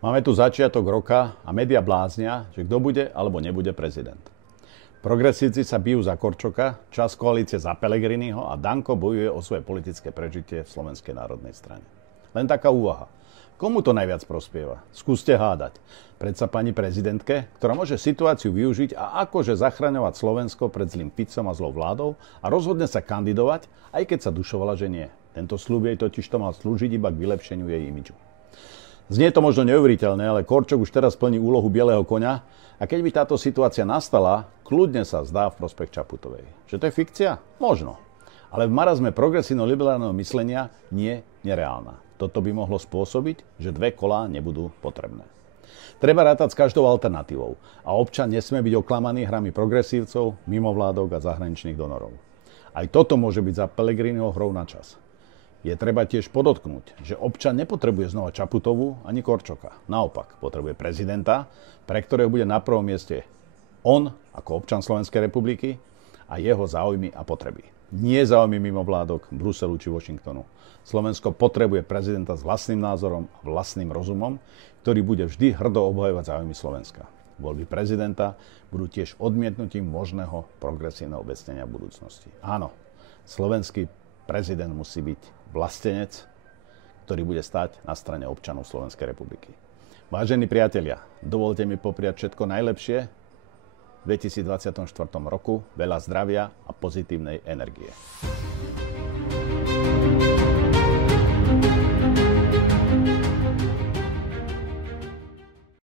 Máme tu začiatok roka a médiá bláznia, že kto bude alebo nebude prezident. Progresívci sa bijú za Korčoka, časť koalície za Pellegriniho a Danko bojuje o svoje politické prežitie v Slovenskej národnej strane. Len taká úvaha. Komu to najviac prospieva? Skúste hádať. Predsa pani prezidentke, ktorá môže situáciu využiť a akože zachraňovať Slovensko pred zlým Ficom a zlou vládou a rozhodne sa kandidovať, aj keď sa dušovala, že nie. Tento sľub jej totižto mal slúžiť iba k vylepšeniu jej imidžu. Znie to možno neuveriteľné, ale Korčok už teraz plní úlohu bieleho koňa a keď by táto situácia nastala, kľudne sa zdá v prospech Čaputovej. Že to je fikcia? Možno. Ale v marazme progresívno-liberálneho myslenia nie nereálna. Toto by mohlo spôsobiť, že dve kolá nebudú potrebné. Treba rátať s každou alternatívou a občan nesmie byť oklamaný hrami progresívcov, mimovládok a zahraničných donorov. Aj toto môže byť za Pellegriniho hrou na čas. Je treba tiež podotknúť, že občan nepotrebuje znova Čaputovú ani Korčoka. Naopak, potrebuje prezidenta, pre ktorého bude na prvom mieste on ako občan Slovenskej republiky a jeho záujmy a potreby. Nie záujmy mimovládok Bruselu či Washingtonu. Slovensko potrebuje prezidenta s vlastným názorom a vlastným rozumom, ktorý bude vždy hrdo obhajovať záujmy Slovenska. Voľby prezidenta budú tiež odmietnutím možného progresívneho obecnenia v budúcnosti. Áno, slovenský prezident musí byť vlastenec, ktorý bude stáť na strane občanov Slovenskej republiky. Vážení priatelia, dovolte mi popriať všetko najlepšie v 2024 roku, veľa zdravia a pozitívnej energie.